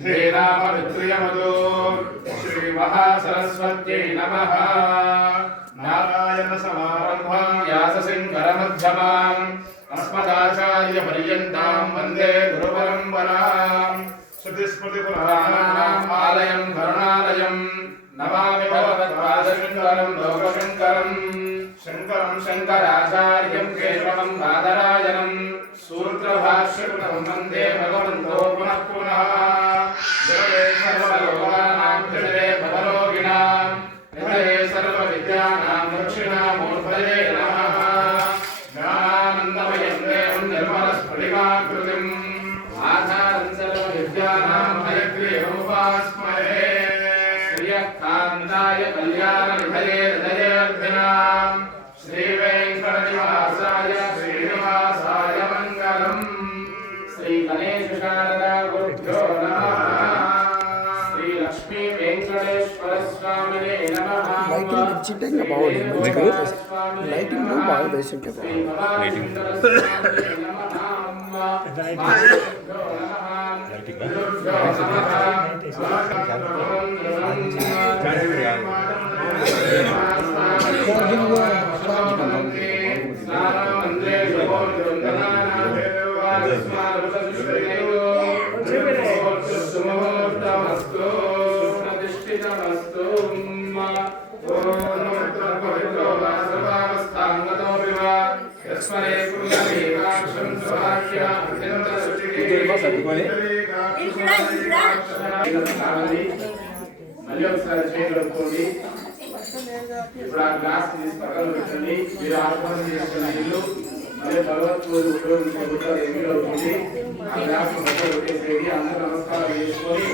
ధేనామవిత్రియమతో శ్రీ మహాసరస్వత్యై నమః. నారాయణ సమారంభాం వ్యాసశంకరమధ్యమాం అస్మదాచార్య పర్యంతాం వందే గురుపరంపరాం. శృతిస్మృతిపురాణానాం ఆలయం కరుణాలయం నమామి భగవత్పాదశంకరం లోకశంకరం. శంకరం శంకరాచార్యం కేశవం బాదరాయణం సూత్రభాష్యకృతం వందే భగవంతో పునః పునః. జగదే సర్వలోకానాం జగదే భవరోగిణాం నిధయే సర్వవిద్యానాం దక్షిణామూర్తయే నమః. జ్ఞానానందమయం దేవం నిర్మలస్ఫటికాకృతిం ఆధారం సర్వవిద్యానాం హయగ్రీవముపాస్మహే. శ్రియకాంతాయ కళ్యాణనిధయే హృదయేర్భినాం శ్రీవేంకటనివాసాయ శ్రీనివాసాయ మంగళం. శ్రీ గణేశ శారదా గురుభ్యో నమః. శ్రీ లక్ష్మీ వెంకటేశ్వర స్వామినే నమః. లైటింగ్ ఇచ్చింటే ఇంకా బాగుంది. లైటింగ్ బాగా వేసింటే మళ్ళీ ఒకసారి చేయగలుగుకోండి. ఇప్పుడు ఆ గ్లాస్ తీసి పక్కన పెట్టండి. మీరు ఆహ్వానం చేస్తున్న ఇల్లు మళ్ళీ భగవద్గీత ఉపయోగించకుండా ఎన్ని అవుతుంది. ఆ గ్లాస్ పక్కన పెట్టేసేది. అందరూ నమస్కారం చేసుకొని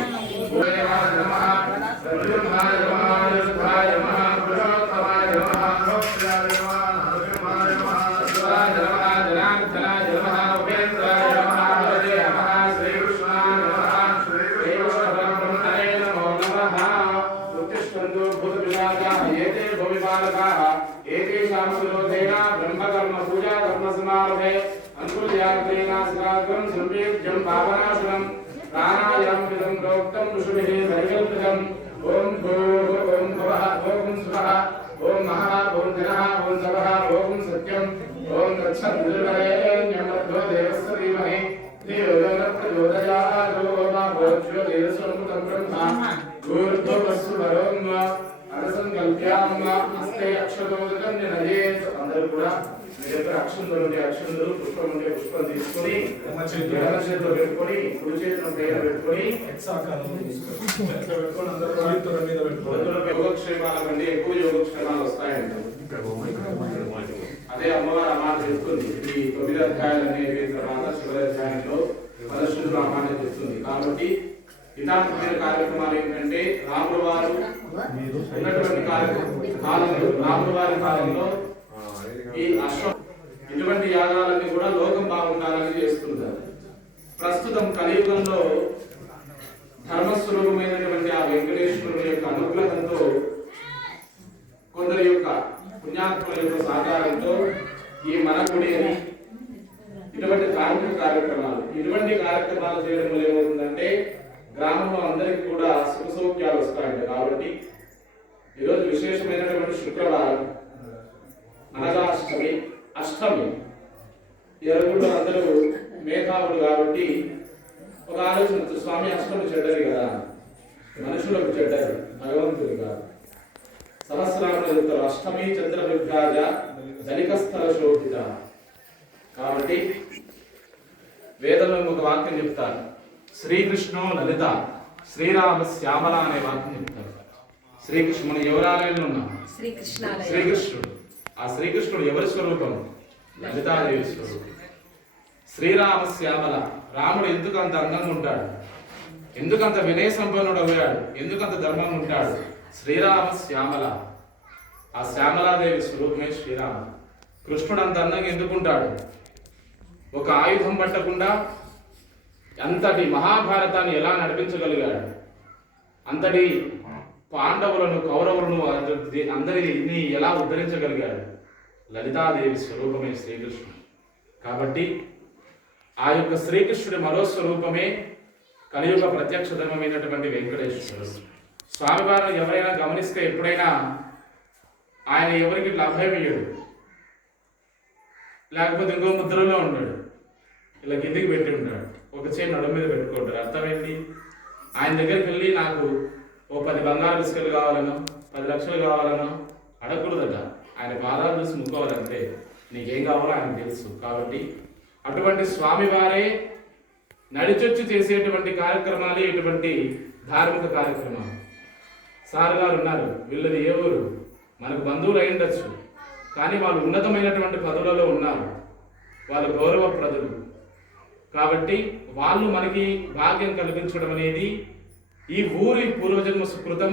ब्रह्मकर्म पूजा धर्म समारोहे अंकुल्याग्रेणास्त्राग्रं संवेद्यं पावनाशनं प्राणायाम विदं प्रोक्तं ऋषिभिः परिकल्पितम् ओम भूः ओम भवः ओम स्वः ओम महः ओम जनः ओम सवः ओम सत्यं ओम तत्सद्वितुर्वरेण्यं भर्गो देवस्य धीमहि धियो यो न प्रचोदयात् ओम भोज्योतिरसंकृतं ब्रह्मा ऊर्ध्वस्तु वरोम అరసంకల్ప్యామ్మ హస్తే అక్షతోదకం నినయేత్. అందరూ కూడా మీ దగ్గర అక్షంతలు ఉంటే అక్షంతలు, పుష్పం ఉంటే పుష్పం తీసుకొని ఎడమ చేతిలో పెట్టుకొని కుడి చేతిలో పైన పెట్టుకొని యోగక్షేమాల కంటే ఎక్కువ యోగక్షేమాలు వస్తాయంట. అదే అమ్మవారు ఆ మాట చెప్తుంది. ఈ 9 అధ్యాయాలు అనేవి తర్వాత చివరి అధ్యాయంలో పరశుద్ధ రామాన్ని చెప్తుంది. కాబట్టి ఇలాంటి కార్యక్రమాలు ఏంటంటే రాముల వారు ఉన్నటువంటి కాలంలో రాముల వారి కాలంలో ఈ అశ్వం ఇటువంటి యాగాలన్నీ కూడా లోకం బాగుండాలని చేస్తుంటారు. ప్రస్తుతం కలియుగంలో ధర్మస్వరూపమైనటువంటి ఆ వెంకటేశ్వరుని యొక్క అనుగ్రహంతో కొందరి యొక్క పుణ్యాత్ముల యొక్క సహకారంతో ఈ మన గుడి అని ఇటువంటి ధార్మిక కార్యక్రమాలు చేయడం వల్ల ఏమవుతుందంటే గ్రామంలో అందరికీ కూడా సుఖ సౌఖ్యాలు వస్తాయంట. కాబట్టి ఈరోజు విశేషమైనటువంటి శుక్రవారం అనగా అష్టమి. ఎరుగుళ్ళు అందరూ మేధావులు కాబట్టి ఒక ఆలోచన, స్వామి అష్టమి చెడ్డది కదా, మనుషులకు చెడ్డది, భగవంతుడు కాదు. సహస్రాలు చెప్తారు అష్టమి చంద్ర విభ్రాజ దళికస్థల శోభిత. కాబట్టి వేదంలో ఒక వాక్యం చెప్తారు, శ్రీకృష్ణు లలిత శ్రీరామ శ్యామల అనే వాక్యం చెప్తారు. శ్రీకృష్ణుడు ఎవరి ఆలయంలో ఉన్నాం? శ్రీకృష్ణుడు. ఆ శ్రీకృష్ణుడు ఎవరి స్వరూపం? లలితాదేవి స్వరూపం. శ్రీరామ శ్యామల. రాముడు ఎందుకు అంత అందంగా ఉంటాడు? ఎందుకంత వినయ సంపన్నుడు అయ్యాడు? ఎందుకంత ధర్మంగా ఉంటాడు? శ్రీరామ శ్యామల. ఆ శ్యామలాదేవి స్వరూపమే శ్రీరామ. కృష్ణుడు అంత అందంగా ఎందుకుంటాడు? ఒక ఆయుధం పట్టకుండా అంతటి మహాభారతాన్ని ఎలా నడిపించగలిగాడు? అంతటి పాండవులను కౌరవులను అందరినీ ఎలా ఉద్ధరించగలిగాడు? లలితాదేవి స్వరూపమే శ్రీకృష్ణుడు. కాబట్టి ఆ యొక్క శ్రీకృష్ణుడి మరో స్వరూపమే కలియుగ ప్రత్యక్ష ధర్మమైనటువంటి వెంకటేశ్వరుడు. స్వామివారిని ఎవరైనా గమనిస్తే ఎప్పుడైనా ఆయన ఎవరికి ఇట్లా అభయమియ్యడు, లేకపోతే ఇంకో ముద్రలో ఉన్నాడు, ఇలా కిందికి పెట్టి ఉంటాడు, ఒక చేయి నడుము మీద పెట్టుకుంటాడు. అర్థం ఏంటి? ఆయన దగ్గరికి వెళ్ళి నాకు ఓ 10 బంగారు బిస్కెట్లు కావాలనో 10 లక్షలు కావాలనో అడగకూడదట. ఆయన పాదాలు చూసి ముక్కోవాలంటే నీకేం కావాలో ఆయన తెలుసు. కాబట్టి అటువంటి స్వామివారే నడిచొచ్చి చేసేటువంటి కార్యక్రమాలు ఇటువంటి ధార్మిక కార్యక్రమాలు. సార్ గారు ఉన్నారు, వీళ్ళది ఏ ఊరు, మనకు బంధువులు అయి ఉండొచ్చు, కానీ వాళ్ళు ఉన్నతమైనటువంటి పదవులలో ఉన్నారు, వాళ్ళు గౌరవప్రదులు. కాబట్టి వాళ్ళు మనకి భాగ్యం కల్పించడం అనేది ఈ ఊరి పూర్వజన్మ సుకృతం,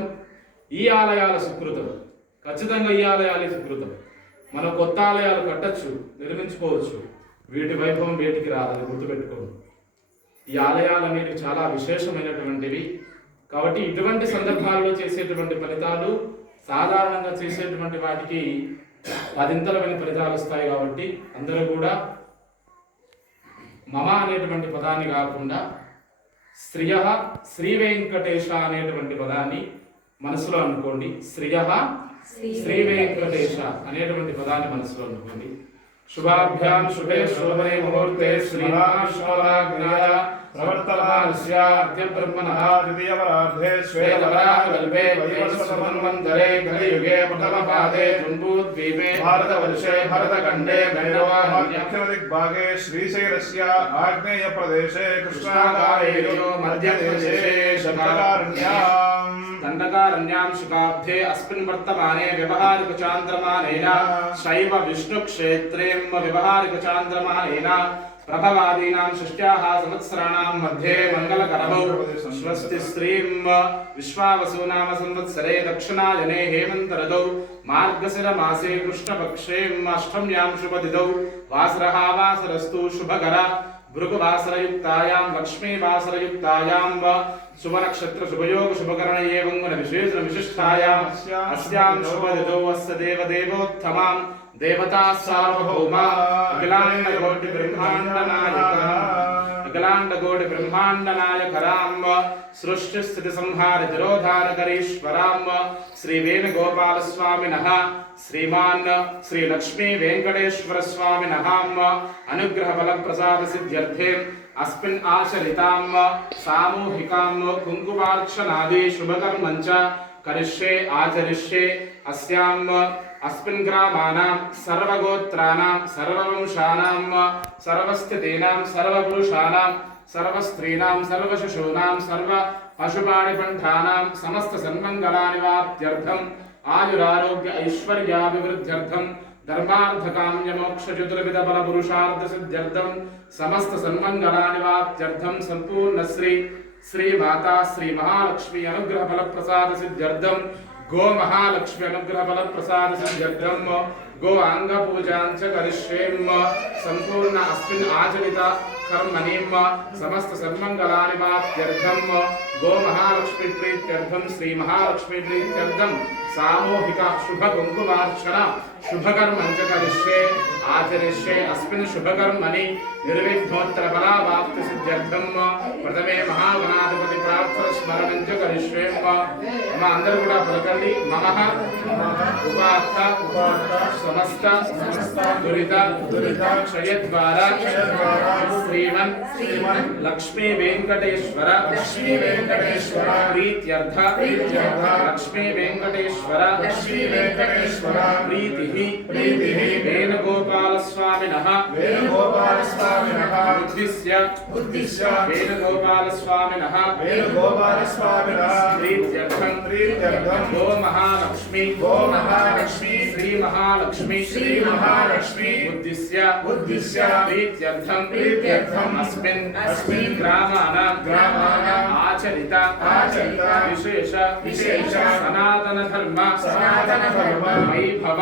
ఈ ఆలయాల సుకృతం. ఖచ్చితంగా ఈ ఆలయాలే సుకృతం. మనం కొత్త ఆలయాలు కట్టచ్చు, నిర్మించుకోవచ్చు, వీటి వైభవం వేటికి రాదని గుర్తుపెట్టుకోండి. ఈ ఆలయాలు అనేవి చాలా విశేషమైనటువంటివి. కాబట్టి ఇటువంటి సందర్భాల్లో చేసేటువంటి ఫలితాలు సాధారణంగా చేసేటువంటి వాటికి 10ంతలమైన ఫలితాలు వస్తాయి. కాబట్టి అందరూ కూడా మమ అనేటువంటి పదాన్ని కాకుండా శ్రియః శ్రీ వెంకటేశ అనేటువంటి పదాన్ని మనసులో అనుకోండి. శ్రియః శ్రీ వెంకటేశ అనేటువంటి పదాన్ని మనసులో అనుకోండి. శుభాభ్యాం శుభే శోభనే ముహూర్తే శ్రీమహాశివరాజ్ఞాయ ప్రవర్తమానస్య అద్య బ్రహ్మణః ద్వితీయవరార్ధే శ్వేతవరాహకల్పే వైవస్వతమన్వంతరే కలియుగే ప్రథమపాదే జంబూద్వీపే భారతవర్షే భరతఖండే దక్షిణదిగ్భాగే శ్రీశైలస్య ఆగ్నేయప్రదేశే కృష్ణాగారేయో మధ్యదేశే దండకారణ్యాం శుకాబ్ధే అస్మిన్ వర్తమానే వ్యవహారిక చాంద్రమానేన శైవ విష్ణు క్షేత్రేం వ్యవహారిక చాంద్రమానేన ప్రభవాదీనాం షష్ట్యాః సంవత్సరాణాం మధ్యే మంగళకరమౌ స్వస్తి శ్రీం విశ్వావసు నామ సంవత్సరే దక్షిణాయనే హేమంత ఋతౌ మార్గశిర మాసే కృష్ణపక్షే అష్టమ్యాం శుభతిథౌ వాసరః వాసరస్తు శుభకర భృగువాసరయుక్తాయాం లక్ష్మీవాసరయుక్తాయాం శుభనక్షత్ర శుభయోగ శుభకరణ ఏవం విశేషణ విశిష్టాయాం అస్యాం శుభతిథౌ అస్య దేవదేవోత్తమాం దేవతా సార్వభౌమ అఖిలాండకోటి బ్రహ్మాండ నాయకరాం సృష్టి స్థితి సంహార తిరోధానకరీశ్వరాం శ్రీ వేణుగోపాల స్వామినః శ్రీమాన్ శ్రీ లక్ష్మీ వెంకటేశ్వర స్వామినః అనుగ్రహ ఫల ప్రసాద సిద్ధ్యర్థే అస్మిన్ ఆచరితాం సామూహికాం కుంకుమార్చనాది శుభకర్మంచ కరిష్యే ఆచరిష్యే అస్యాం అస్మిన్ గ్రామానాం సర్వగోత్రానాం సర్వవంశానాం సర్వస్థితీనాం సర్వపురుషానాం సర్వస్త్రీనాం సర్వశిశూనాం సర్వ పశుపాణిపంఠానాం సమస్త సన్మంగళాని వాప్త్యర్థం ఆయురారోగ్య ఐశ్వర్యాభివృద్ధ్యర్థం ధర్మార్థకామ్య మోక్ష చతుర్విధ బల పురుషార్థ సిద్ధ్యర్థం సమస్త సన్మంగళాని వాప్త్యర్థం సంపూర్ణ శ్రీ మాతా శ్రీ మహాలక్ష్మి అనుగ్రహ ఫల ప్రసాద సిద్ధ్యర్థం గో మహాలక్ష్మి అనుగ్రహ ఫల ప్రసాద సిద్ధ్యర్థం గో అంగ పూజాంచ కరిష్యేం సంపూర్ణ అస్మిన్ ఆచరిత కర్మణిం సమస్త సన్మంగళాని వాప్త్యర్థం గో మహాలక్ష్మి ప్రీత్యర్థం శ్రీ మహాలక్ష్మి ప్రీత్యర్థం సామూహిక శుభ కుంకుమార్చన శుభకర్మంచ కరిష్యే ఆచరిష్యే అస్మిన్ శుభకర్మణి నిర్విఘ్నోత్తర ఫలావాప్తి సిద్ధ్యర్థం ప్రథమే మహాగణాధిపతి ప్రార్థన స్మరణంచ కరిష్యేం. అందరూ కూడా పలకండి. మమః ఉపాత్త సమస్త దురిత క్షయద్వార శ్రీమన్ లక్ష్మీ వెంకటేశ్వర ప్రీత్యర్థ లక్ష్మీ వెంకటేశ్వర ప్రీతి వేణుగోపాల స్వామినః ఉద్దిశ్య వేణుగోపాల స్వామినః ప్రీత్యర్థం గో మహాలక్ష్మి శ్రీ మహాలక్ష్మి ఉద్దిశ్య ప్రీత్యర్థం అస్మిన్ గ్రామానాం ఆచరిత విశేష సనాతన ధర్మ వైభవ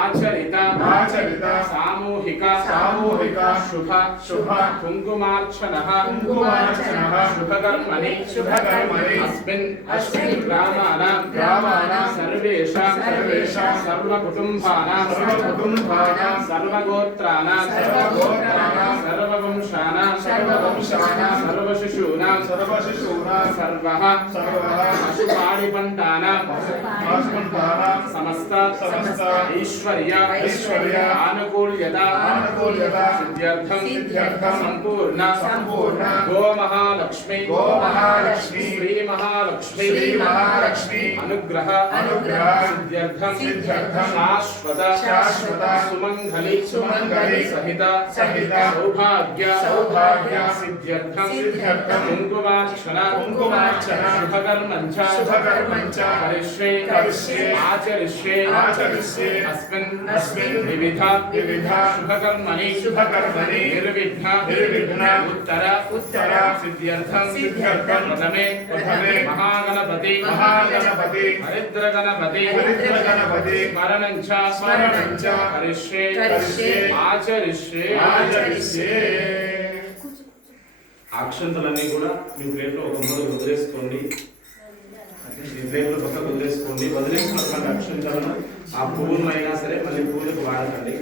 ఆచరిత సామూహిక శుభ కుంకుమార్చన శుభకర్మణి అస్మిన్ గ్రామానాం సర్వేషాం सर्वकुटुम्बानां सर्वगोत्राणां सर्ववंशानां सर्वशिशूनां सर्वः पशुपाणिपन्तानां समस्त ऐश्वर्य आनुकूल्यता सिद्ध्यर्थं संपूर्ण गोमहालक्ष्मी श्री महालक्ष्मी अनुग्रह सिद्ध्यर्थं शाश्वत सुमंगली सहित सौभाग्य सिद्ध्यर्थं कुंकुमार्चना शुभकर्मञ्च करिष्ये आचरिष्ये अस्मिन् विविध शुभकर्मणि निर्विघ्न उत्तर सिद्ध्यर्थं प्रथमे महागणपति हरिद्रगणपति स्मरणञ्च करिष्ये आचरिष्ये అక్షంతలన్నీ కూడా మీ ప్లేట్లో ఒక మూల వదిలేసుకోండి. మీ ప్లేట్లో పక్కకు వదిలేసుకోండి. వదిలేసినటువంటి అక్షంతలను ఆ పువ్వులు అయినా సరే మళ్ళీ పువ్వులకు వాడకండి.